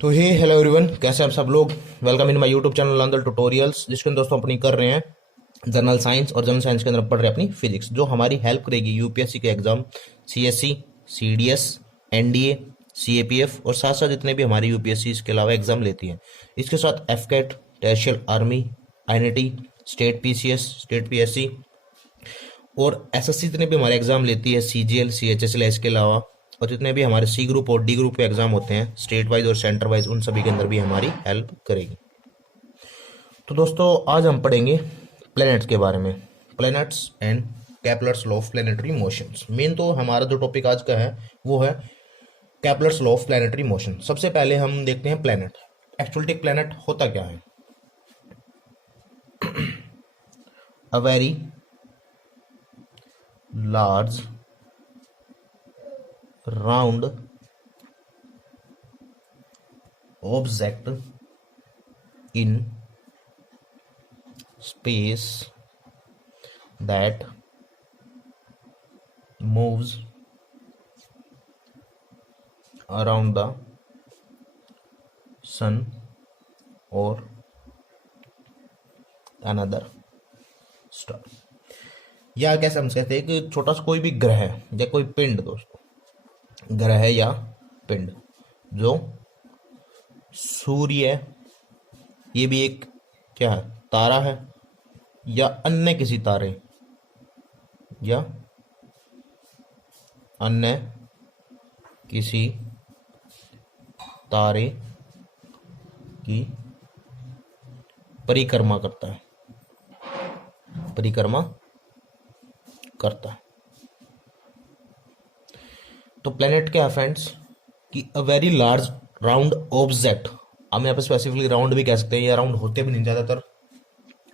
तो हे hello everyone, कैसे हैं आप सब लोग। Welcome in my YouTube channel अंदर ट्यूटोरियल्स, जिसके अंदर दोस्तों अपनी कर रहे हैं जनरल साइंस, और जनरल साइंस के अंदर पढ़ रहे हैं अपनी फिजिक्स, जो हमारी हेल्प करेगी यूपीएससी के exam, CSC, CDS, NDA, CAPF और साथ साथ जितने भी हमारी यूपीएससी इसके अलावा एग्जाम लेती हैं। इसके साथ एफकेट, टेरिशियल आर्मी, आईएनटी, स्टेट पीसीएस, स्टेट पीएससी और एसएससी जितने भी हमारे एग्जाम लेती है, सीजीएल, सीएचएसएल, इसके अलावा और जितने भी हमारे सी ग्रुप और डी ग्रुप के एग्जाम होते हैं स्टेट वाइज और सेंटर वाइज, उन सभी के अंदर भी हमारी हेल्प करेगी। तो दोस्तों आज हम पढ़ेंगे प्लैनेट्स के बारे में, planets and Kepler's law of planetary motions. Main तो हमारा जो टॉपिक आज का है वो है Kepler's law of planetary motion. सबसे पहले हम देखते हैं प्लैनेट। एक्चुअली एक प्लैनेट होता क्या है? अ very large round object in space that moves around the sun or another star। या कैसे हम कहते हैं कि छोटा सा कोई भी ग्रह या कोई पिंड, दोस्तों ग्रह या पिंड जो सूर्य, ये भी एक क्या है, तारा है, या अन्य किसी तारे या अन्य किसी तारे की परिक्रमा करता है, परिक्रमा करता है। तो प्लेनेट क्या है फ्रेंड्स कि अ वेरी लार्ज राउंड ऑब्जेक्ट, हम यहाँ पे स्पेसिफिकली राउंड भी कह सकते हैं, या राउंड होते भी नहीं, ज्यादातर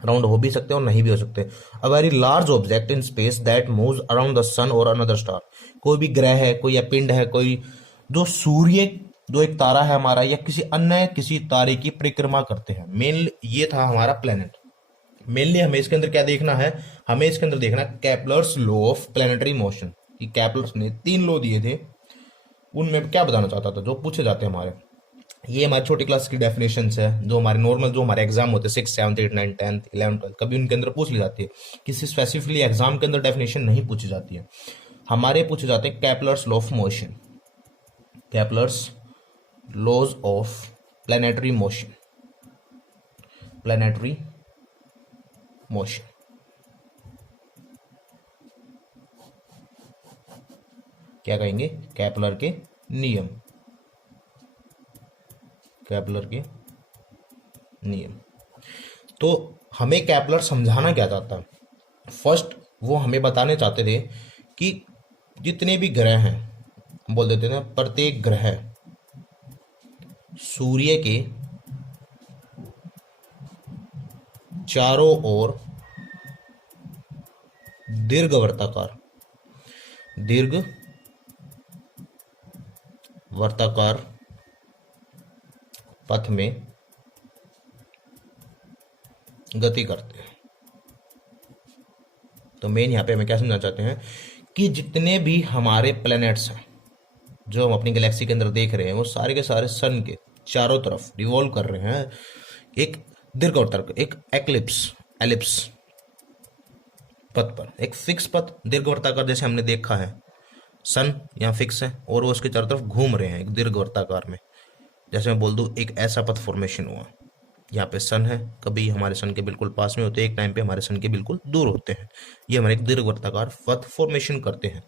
राउंड हो भी सकते हैं और नहीं भी हो सकते। A very large object in space that moves around the sun और अनदर स्टार। कोई भी ग्रह है, कोई या पिंड है, कोई जो सूर्य, जो एक तारा है हमारा, या किसी अन्य किसी तारे की परिक्रमा करते हैं। मेन ये था हमारा प्लेनेट। मेनली हमें इसके अंदर क्या देखना है, हमें इसके अंदर देखना है Kepler's law of planetary motion. कि कैपलर्स ने 3 लॉ दिए थे, उनमें क्या बताना चाहता था, जो पूछे जाते हैं हमारे। ये हमारी छोटी क्लास की डेफिनेशंस है, जो हमारे नॉर्मल जो हमारे एग्जाम होते हैं 6, 7, 8, 9, 10, 11, 12, कभी उनके अंदर पूछ ली जाती है। किसी स्पेसिफिकली एग्जाम के अंदर डेफिनेशन नहीं पूछी जाती है, हमारे पूछे जाते हैं Kepler's law of motion, Kepler's laws of planetary motion, planetary motion. क्या कहेंगे? कैपलर के नियम, कैपलर के नियम। तो हमें कैपलर समझाना क्या चाहता है? फर्स्ट वो हमें बताने चाहते थे कि जितने भी ग्रह हैं, बोल देते थे प्रत्येक ग्रह सूर्य के चारों ओर दीर्घवृत्ताकार पथ में गति करते हैं। तो मेन यहां पे हमें क्या समझना चाहते हैं कि जितने भी हमारे प्लैनेट्स हैं जो हम अपनी गैलेक्सी के अंदर देख रहे हैं, वो सारे के सारे सन के चारों तरफ रिवॉल्व कर रहे हैं एक दीर्घवृत्ताकार, एक एलिप्स पथ पर, एक फिक्स पथ दीर्घवृत्ताकार, जैसे हमने देखा है सन यहाँ फिक्स है और वो उसके चारों तरफ घूम रहे हैं एक दीर्घवृत्ताकार में। जैसे मैं बोल दूं एक ऐसा पथ फॉर्मेशन हुआ, यहाँ पे सन है, कभी हमारे सन के बिल्कुल पास में होते हैं, एक टाइम पे हमारे सन के बिल्कुल दूर होते हैं, ये हमारे एक दीर्घवृत्ताकार पथ फॉर्मेशन करते हैं।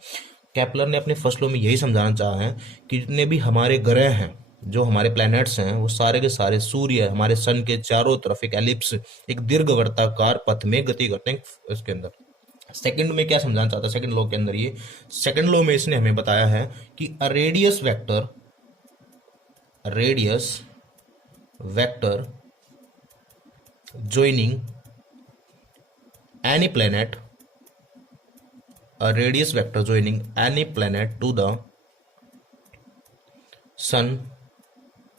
कैपलर ने अपने फसलों में यही समझाना चाहा है कि जितने भी हमारे ग्रह हैं, जो हमारे प्लैनेट्स हैं, वो सारे के सारे सूर्य हमारे सन के चारों तरफ एक एलिप्स, एक दीर्घवृत्ताकार पथ में गति करते हैं। इसके अंदर सेकंड में क्या समझाना चाहता है, सेकंड लॉ के अंदर, ये सेकंड लॉ में इसने हमें बताया है कि a radius vector joining any planet, a radius vector joining any planet to the sun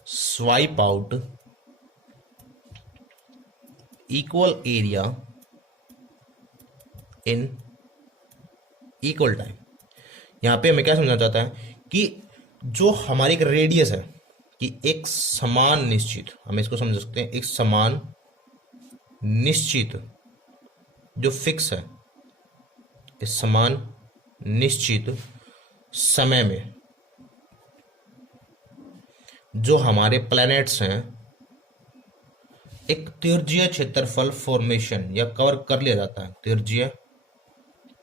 swipe out equal area in equal time। यहाँ पे हमें क्या समझना चाहता है कि जो हमारी एक रेडियस है, कि एक समान निश्चित, हम इसको समझ सकते हैं, एक समान निश्चित जो फिक्स है, इस समान निश्चित समय में जो हमारे प्लैनेट्स हैं एक त्रिज्यीय क्षेत्रफल फॉर्मेशन या कवर कर लिया जाता है, त्रिज्यीय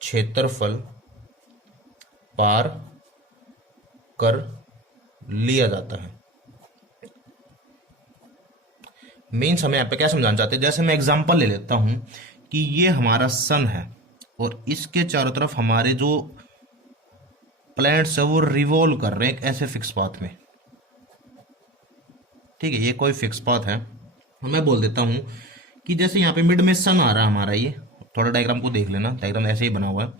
क्षेत्रफल पार कर लिया जाता है। मीन्स हमें यहाँ पे क्या समझाना चाहते हैं, जैसे मैं एग्जांपल ले लेता हूं कि ये हमारा सन है और इसके चारों तरफ हमारे जो प्लैनेट्स है वो रिवॉल्व कर रहे हैं एक ऐसे फिक्स पाथ में। ठीक है, ये कोई फिक्स पाथ है। मैं बोल देता हूं कि जैसे यहाँ पे मिड में सन आ रहा है हमारा, ये थोड़ा डायग्राम को देख लेना, डायग्राम ऐसे ही बना हुआ है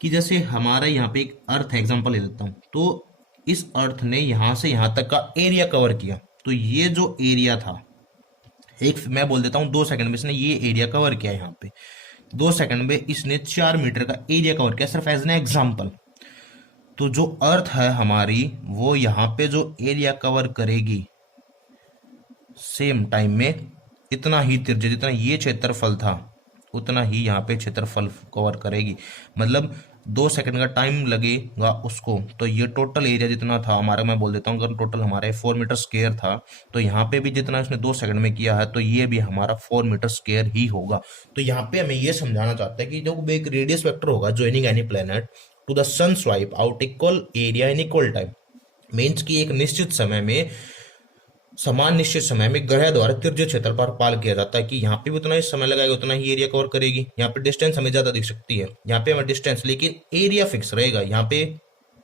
कि जैसे हमारा यहाँ पे एक अर्थ एग्जांपल ले लेता हूं, तो इस अर्थ ने यहां से यहां तक का एरिया कवर किया। तो ये जो एरिया था, एक मैं बोल देता हूं 2 सेकंड में इसने ये एरिया कवर किया, यहाँ पे 2 सेकंड में इसने 4 मीटर का एरिया कवर किया, सिर्फ एज एन एग्जाम्पल। तो जो अर्थ है हमारी वो यहाँ पे जो एरिया कवर करेगी सेम टाइम में इतना ही त्रिज्या, जितना ये क्षेत्रफल था उतना ही यहाँ पे क्षेत्रफल कवर करेगी। मतलब 2 सेकंड का टाइम लगेगा उसको, तो ये टोटल एरिया जितना था हमारा, मैं बोल देता हूँ अगर टोटल हमारा 4 मीटर स्क्वायर था तो यहाँ पे भी जितना इसने 2 सेकंड में किया है तो ये भी हमारा 4 मीटर स्क्वायर ही होगा। तो यहाँ पे हमें ये समझाना चाहते हैं कि जो एक रेडियस वेक्टर होगा joining any planet to the sun swipe out equal area in equal time, means की एक निश्चित समय में, समान निश्चित समय में ग्रह द्वारा त्रिज्यीय क्षेत्र पर पार किया जाता है कि यहाँ पे भी उतना ही समय लगाएगा उतना ही एरिया कवर करेगी। यहाँ पे डिस्टेंस हमें ज्यादा दिख सकती है, यहाँ पे हमें डिस्टेंस, लेकिन एरिया फिक्स रहेगा। यहाँ पे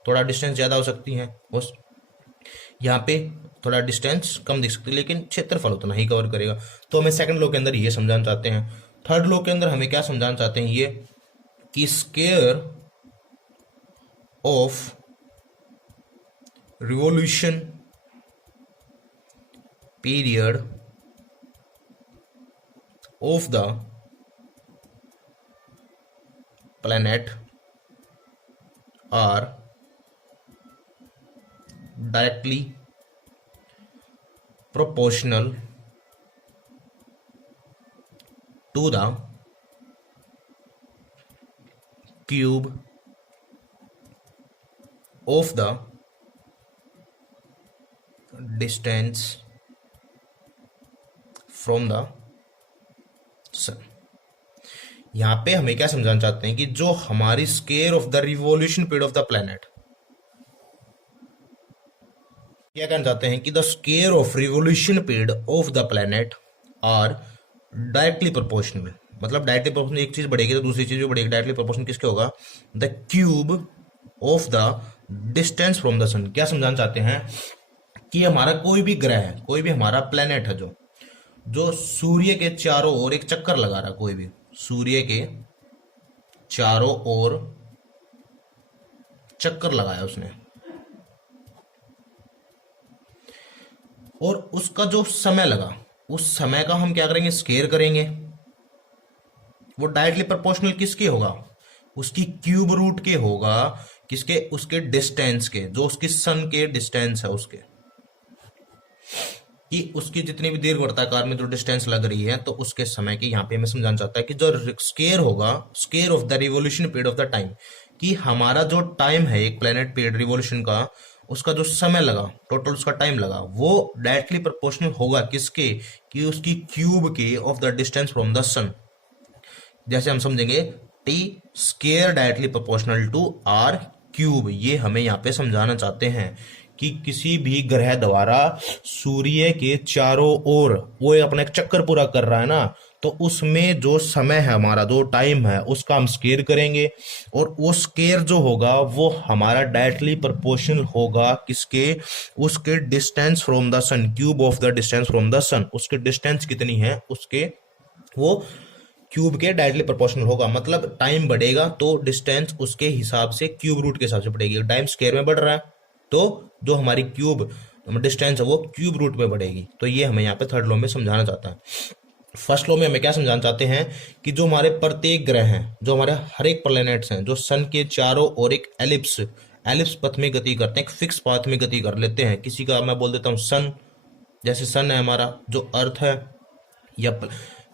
थोड़ा डिस्टेंस ज्यादा हो सकती है बस, यहाँ पे थोड़ा डिस्टेंस कम दिख सकती है, लेकिन क्षेत्रफल उतना ही कवर करेगा। तो हमें सेकंड लॉ के अंदर ये समझाना चाहते हैं। थर्ड लॉ के अंदर हमें क्या समझाना चाहते हैं, ये कि square of revolution period of the planet are directly proportional to the cube of the distance from the sun. यहां पे हमें क्या समझाना चाहते हैं कि जो हमारी square of the revolution period of the planet, क्या कहना चाहते हैं कि the square of revolution period of the planet are directly proportional. मतलब डायरेक्टली प्रोपोर्शनल, एक चीज बढ़ेगी तो दूसरी चीज भी बढ़ेगी। डायरेक्टली प्रोपोर्शनल किसके होगा, the cube of the distance from the sun. क्या समझाना चाहते हैं कि हमारा कोई भी ग्रह है, कोई भी हमारा प्लैनेट है जो सूर्य के चारों ओर एक चक्कर लगा रहा, कोई भी सूर्य के चारों ओर चक्कर लगाया उसने, और उसका जो समय लगा उस समय का हम क्या करेंगे, स्क्वायर करेंगे। वो डायरेक्टली प्रोपोर्शनल किसके होगा, उसकी क्यूब रूट के होगा, किसके, उसके डिस्टेंस के, जो उसकी सन के डिस्टेंस है उसके, कि उसकी जितनी भी दीर्घवृत्ताकार में जो डिस्टेंस लग रही है तो उसके समय की। यहाँ पे हमें समझाना चाहता है कि जो स्क्वायर होगा, square of the revolution period of the time, कि हमारा जो टाइम है एक प्लेनेट पीरियड रिवॉल्यूशन का, उसका जो समय लगा, टोटल उसका टाइम लगा, वो डायरेक्टली प्रोपोर्शनल होगा किसके, कि उसकी क्यूब के of the distance from the sun. जैसे हम समझेंगे T square directly proportional to R cube. ये हमें यहाँ पे समझाना चाहते हैं कि किसी भी ग्रह द्वारा सूर्य के चारों ओर वो अपना एक चक्कर पूरा कर रहा है ना, तो उसमें जो समय है हमारा, जो टाइम है, उसका हम स्क्वायर करेंगे, और वो स्क्वायर जो होगा वो हमारा डायरेक्टली प्रोपोर्शनल होगा किसके, उसके distance from the sun, cube of the distance from the sun. उसके डिस्टेंस कितनी है उसके, वो क्यूब के डायरेक्टली प्रोपोर्शनल होगा। मतलब टाइम बढ़ेगा तो डिस्टेंस उसके हिसाब से क्यूब रूट के हिसाब से बढ़ेगी। टाइम स्क्वायर में बढ़ रहा है तो जो हमारी क्यूब डिस्टेंस है वो क्यूब रूट में बढ़ेगी। तो ये हमें यहाँ पे थर्ड लॉ में समझाना चाहता है। फर्स्ट लॉ में हमें क्या समझाना चाहते हैं कि जो हमारे प्रत्येक ग्रह हैं, जो हमारे हर एक प्लैनेट्स हैं, जो सन के चारों ओर एक एलिप्स एलिप्स पथ में गति करते हैं, एक फिक्स पाथ में गति कर लेते हैं। किसी का मैं बोल देता हूँ सन, जैसे सन है हमारा, जो अर्थ है या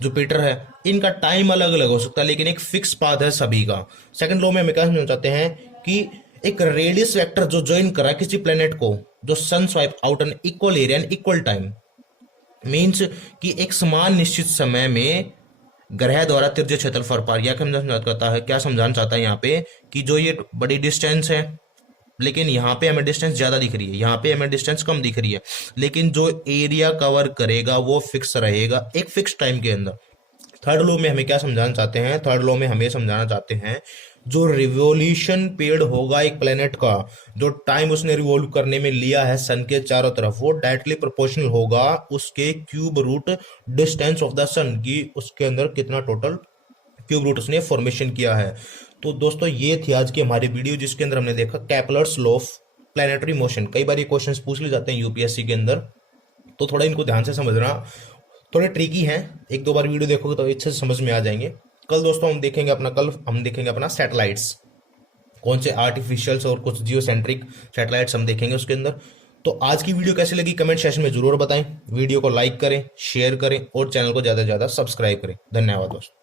जुपिटर है, इनका टाइम अलग अलग हो सकता है लेकिन एक फिक्स पाथ है सभी का। सेकंड लॉ में हम क्या समझना चाहते हैं कि एक रेडियस वेक्टर जो ज्वाइन करा किसी प्लेनेट को, जो sun swipe out an equal area and equal time, means कि एक समान निश्चित समय में ग्रह द्वारा तिर्यक क्षेत्रफल पर, या क्या समझाना चाहता है यहाँ पे कि जो ये बड़ी डिस्टेंस है, लेकिन यहाँ पे हमें डिस्टेंस ज्यादा दिख रही है, यहाँ पे हमें डिस्टेंस कम दिख रही है, लेकिन जो एरिया कवर करेगा वो फिक्स रहेगा एक फिक्स टाइम के अंदर। थर्ड लॉ में हमें क्या समझाना चाहते हैं, थर्ड लॉ में हमें समझाना चाहते हैं जो रिवोल्यूशन पीरियड होगा एक प्लेनेट का, जो टाइम उसने रिवॉल्व करने में लिया है सन के चारों तरफ, वो डायरेक्टली प्रोपोर्शनल होगा उसके cube root distance of the sun की, उसके अंदर कितना टोटल क्यूब रूट उसने फॉर्मेशन किया है। तो दोस्तों ये थी आज की हमारी वीडियो, जिसके अंदर हमने देखा Kepler's law of planetary motion. कई बार ये क्वेश्चंस पूछ ले जाते हैं यूपीएससी के अंदर, तो थोड़ा इनको ध्यान से समझना, थोड़े ट्रिकी हैं, एक दो बार वीडियो देखोगे तो अच्छे से समझ में आ जाएंगे। कल दोस्तों हम देखेंगे अपना सैटेलाइट्स, कौन से आर्टिफिशियल्स और कुछ जियोसेंट्रिक सैटेलाइट्स हम देखेंगे उसके अंदर। तो आज की वीडियो कैसी लगी कमेंट सेक्शन में जरूर बताएं, वीडियो को लाइक करें, शेयर करें और चैनल को ज्यादा से ज्यादा सब्सक्राइब करें। धन्यवाद दोस्तों।